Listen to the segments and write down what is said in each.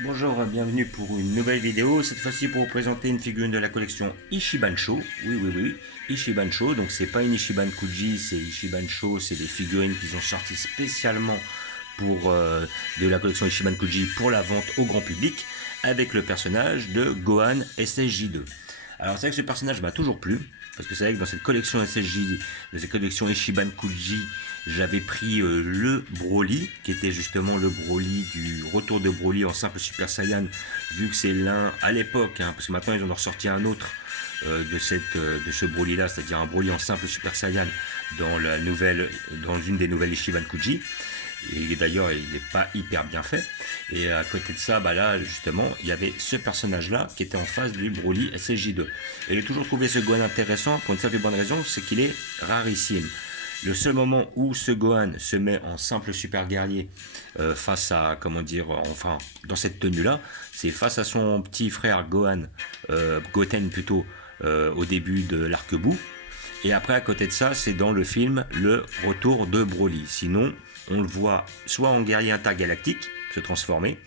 Bonjour, bienvenue pour une nouvelle vidéo. Cette fois-ci pour vous présenter une figurine de la collection Ishibansho. Oui, oui, oui, Ishibansho. Donc c'est pas une Ishiban Kuji, c'est Ishibansho. C'est des figurines qu'ils ont sorties spécialement pour de la collection Ishiban Kuji pour la vente au grand public avec le personnage de Gohan SSJ2. Alors c'est vrai que ce personnage m'a toujours plu, parce que c'est vrai que dans cette collection SSJ, dans cette collection Ishiban Kuji, j'avais pris le Broly, qui était justement le Broly du retour de Broly en simple Super Saiyan, vu que c'est l'un à l'époque, hein, parce que maintenant ils en ont ressorti un autre de ce Broly là, c'est-à-dire un Broly en simple Super Saiyan dans une des nouvelles Ishiban Kuji. Et d'ailleurs, il n'est pas hyper bien fait. Et à côté de ça, bah là, justement, il y avait ce personnage-là qui était en face du Broly SSJ2. Et j'ai toujours trouvé ce Gohan intéressant pour une simple et bonne raison, c'est qu'il est rarissime. Le seul moment où ce Gohan se met en simple super guerrier face à, comment dire, enfin, dans cette tenue-là, c'est face à son petit frère Gohan, Goten plutôt, au début de l'arc Buu. Et après, à côté de ça, c'est dans le film Le Retour de Broly. Sinon, on le voit soit en guerrier intergalactique, se transformer,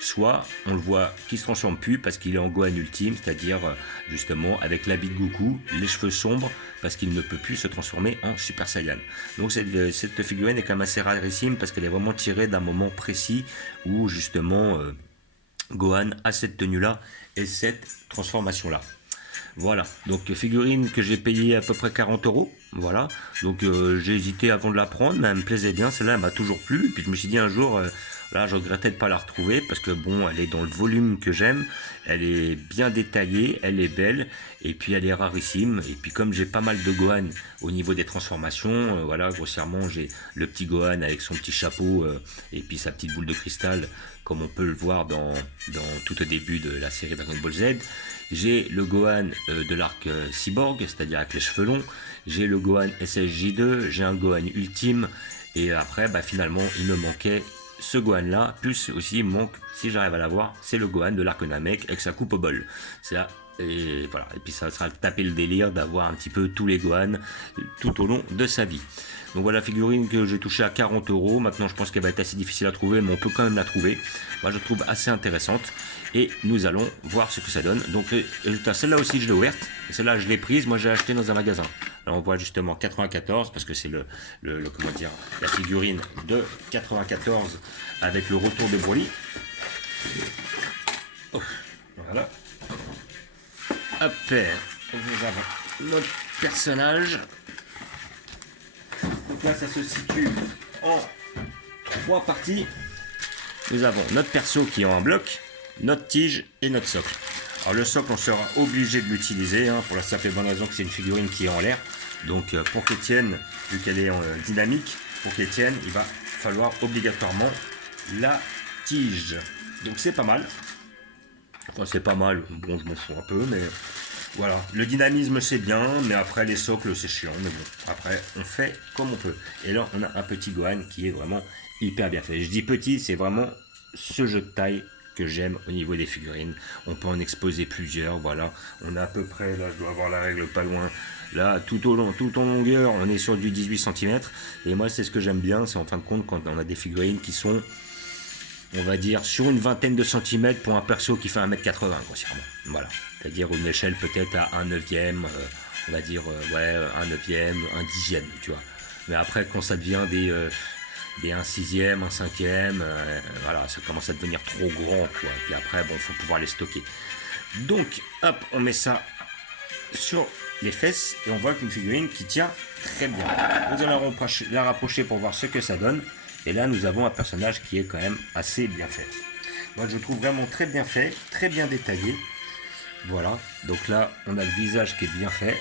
soit on le voit qui se transforme plus parce qu'il est en Gohan ultime, c'est-à-dire justement avec l'habit de Goku, les cheveux sombres, parce qu'il ne peut plus se transformer en Super Saiyan. Donc cette figurine est quand même assez rarissime parce qu'elle est vraiment tirée d'un moment précis où justement Gohan a cette tenue-là et cette transformation-là. Voilà, donc figurine que j'ai payée à peu près 40 €. Voilà, donc j'ai hésité avant de la prendre, mais elle me plaisait bien, celle-là elle m'a toujours plu. Et puis je me suis dit un jour, là je regrettais de ne pas la retrouver parce que bon, elle est dans le volume que j'aime, elle est bien détaillée, elle est belle, et puis elle est rarissime. Et puis comme j'ai pas mal de Gohan au niveau des transformations, voilà, grossièrement j'ai le petit Gohan avec son petit chapeau et puis sa petite boule de cristal comme on peut le voir dans tout au début de la série Dragon Ball Z. J'ai le Gohan de l'arc Cyborg, c'est-à-dire avec les cheveux longs. J'ai le Gohan SSJ2, j'ai un Gohan ultime. Et après, bah, finalement, il me manquait ce Gohan-là. Plus aussi, il me manque, si j'arrive à l'avoir, c'est le Gohan de l'arc Namek avec sa coupe au bol. C'est là. Et voilà. Et puis ça sera taper le délire d'avoir un petit peu tous les Gohan tout au long de sa vie. Donc voilà la figurine que j'ai touchée à 40 €. Maintenant, je pense qu'elle va être assez difficile à trouver, mais on peut quand même la trouver. Moi, je la trouve assez intéressante. Et nous allons voir ce que ça donne. Donc, celle-là aussi, je l'ai ouverte. Celle-là, je l'ai prise. Moi, j'ai acheté dans un magasin. Alors, on voit justement 94, parce que c'est comment dire, la figurine de 94 avec le retour de Broly. Oh, voilà. Hop, nous avons notre personnage. Donc là, ça se situe en 3 parties. Nous avons notre perso qui est en bloc, notre tige et notre socle. Alors le socle, on sera obligé de l'utiliser pour la simple et bonne raison que c'est une figurine qui est en l'air. Donc pour qu'elle tienne, vu qu'elle est en dynamique, pour qu'elle tienne, il va falloir obligatoirement la tige. Donc c'est pas mal. Enfin c'est pas mal, bon je m'en fous un peu, mais voilà. Le dynamisme c'est bien, mais après les socles c'est chiant, mais bon, après on fait comme on peut. Et là on a un petit Gohan qui est vraiment hyper bien fait. Je dis petit, c'est vraiment ce jeu de taille que j'aime au niveau des figurines. On peut en exposer plusieurs, voilà. On a à peu près, là je dois avoir la règle pas loin, là tout en longueur, on est sur du 18 cm. Et moi c'est ce que j'aime bien, c'est en fin de compte quand on a des figurines qui sont, on va dire, sur une vingtaine de centimètres pour un perso qui fait 1,80 m grossièrement. Voilà. C'est-à-dire une échelle peut-être à 1/9, on va dire, ouais, 1/9, 1/10, tu vois. Mais après, quand ça devient des 1/6, 1/5, voilà, ça commence à devenir trop grand, quoi. Puis après, bon, il faut pouvoir les stocker. Donc, hop, on met ça sur les fesses et on voit qu'une figurine qui tient très bien. Nous allons la rapprocher pour voir ce que ça donne. Et là, nous avons un personnage qui est quand même assez bien fait. Moi, je le trouve vraiment très bien fait, très bien détaillé. Voilà, donc là, on a le visage qui est bien fait.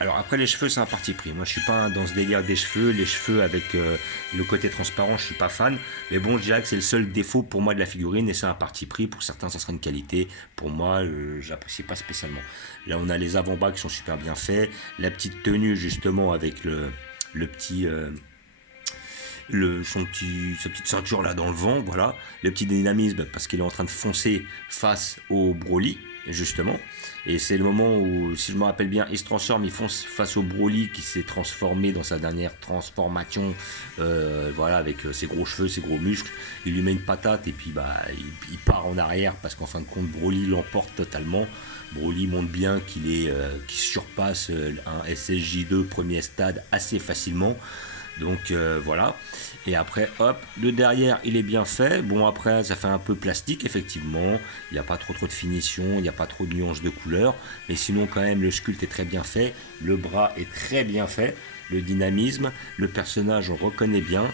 Alors après, les cheveux, c'est un parti pris. Moi, je suis pas dans ce délire des cheveux. Les cheveux avec le côté transparent, je suis pas fan. Mais bon, je dirais que c'est le seul défaut pour moi de la figurine et c'est un parti pris. Pour certains, ça sera une qualité. Pour moi, j'apprécie pas spécialement. Là, on a les avant-bras qui sont super bien faits. La petite tenue, justement, avec le petit... sa petite ceinture là dans le vent, voilà. Le petit dynamisme parce qu'il est en train de foncer face au Broly, justement. Et c'est le moment où, si je me rappelle bien, il se transforme, il fonce face au Broly qui s'est transformé dans sa dernière transformation, voilà, avec ses gros cheveux, ses gros muscles. Il lui met une patate et puis bah, il part en arrière parce qu'en fin de compte, Broly l'emporte totalement. Broly montre bien qu'il surpasse un SSJ2 premier stade assez facilement. Donc voilà. Et après, hop, le derrière, il est bien fait. Bon, après, ça fait un peu plastique, effectivement. Il n'y a pas trop de finition, il n'y a pas trop de nuances de couleurs. Mais sinon, quand même, le sculpte est très bien fait. Le bras est très bien fait. Le dynamisme, le personnage, on reconnaît bien.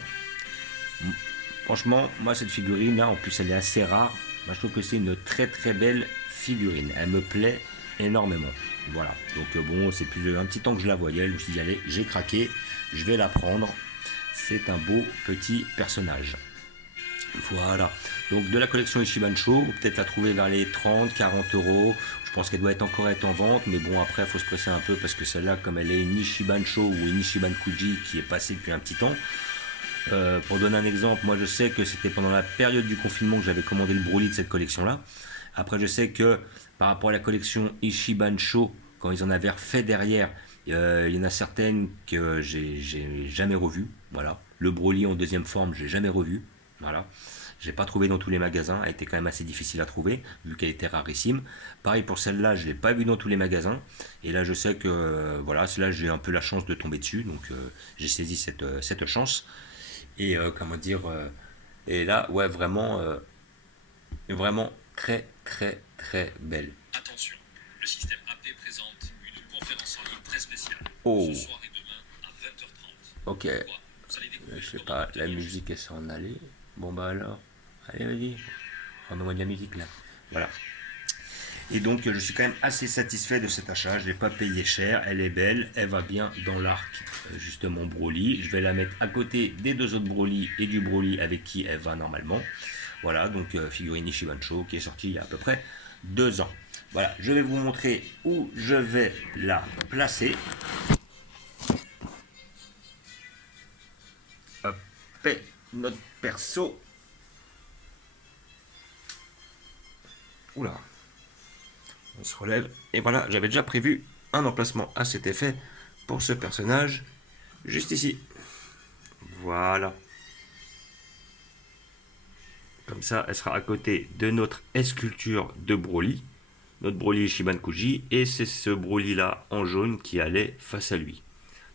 Franchement, moi, cette figurine-là, en plus, elle est assez rare. Moi, je trouve que c'est une très très belle figurine. Elle me plaît énormément. Voilà. Donc, bon, c'est plus un petit temps que je la voyais. Je me suis dit, allez, j'ai craqué. Je vais la prendre. C'est un beau petit personnage. Voilà. Donc de la collection Ishibansho, peut-être la trouver vers les 30, 40 euros. Je pense qu'elle doit encore être en vente, mais bon, après, il faut se presser un peu parce que celle-là, comme elle est une Ishibansho ou une Ishibankuji qui est passée depuis un petit temps. Pour donner un exemple, moi je sais que c'était pendant la période du confinement que j'avais commandé le Broly de cette collection-là. Après, je sais que par rapport à la collection Ishibansho, quand ils en avaient refait derrière, il y en a certaines que j'ai jamais revues. Voilà. Le Broly en deuxième forme, j'ai jamais revu. Voilà. J'ai pas trouvé dans tous les magasins. Elle était quand même assez difficile à trouver, vu qu'elle était rarissime. Pareil pour celle-là, je l'ai pas vue dans tous les magasins. Et là, je sais que voilà, celle-là, j'ai un peu la chance de tomber dessus. Donc, j'ai saisi cette chance. Et comment dire. Et là, ouais, vraiment très, très, très belle. Attention, le système AP présente une conférence en ligne très spéciale. Oh, Ce soir et demain à 20h30. ok. Pourquoi Vous allez découvrir Je sais comment pas, la obtenir musique elle s'en allait. Bon bah alors, allez vas-y, rendons-moi de la musique là. Voilà. Et donc je suis quand même assez satisfait de cet achat. Je l'ai pas payé cher, elle est belle, elle va bien dans l'arc justement Broly. Je vais la mettre à côté des deux autres Broly et du Broly avec qui elle va normalement. Voilà, donc figurine Ishibansho qui est sortie il y a à peu près 2 ans. Voilà, je vais vous montrer où je vais la placer. Hop, notre perso. Oula, on se relève. Et voilà, j'avais déjà prévu un emplacement à cet effet pour ce personnage, juste ici. Voilà. Comme ça, elle sera à côté de notre sculpture de Broly, notre Broly Ishiban-Kuji, et c'est ce Broly-là en jaune qui allait face à lui.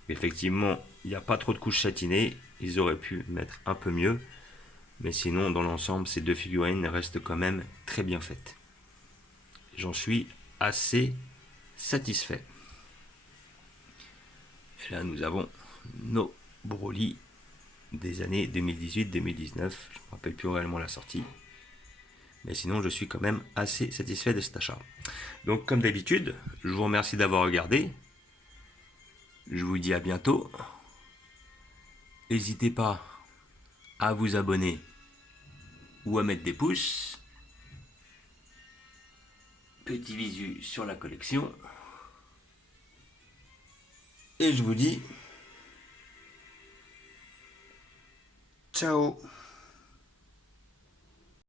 Effectivement, il n'y a pas trop de couches satinées, ils auraient pu mettre un peu mieux, mais sinon, dans l'ensemble, ces deux figurines restent quand même très bien faites. J'en suis assez satisfait. Et là, nous avons nos Broly des années 2018-2019. Je ne me rappelle plus réellement la sortie. Mais sinon, je suis quand même assez satisfait de cet achat. Donc, comme d'habitude, je vous remercie d'avoir regardé. Je vous dis à bientôt. N'hésitez pas à vous abonner ou à mettre des pouces. Petit visu sur la collection. Et je vous dis ciao.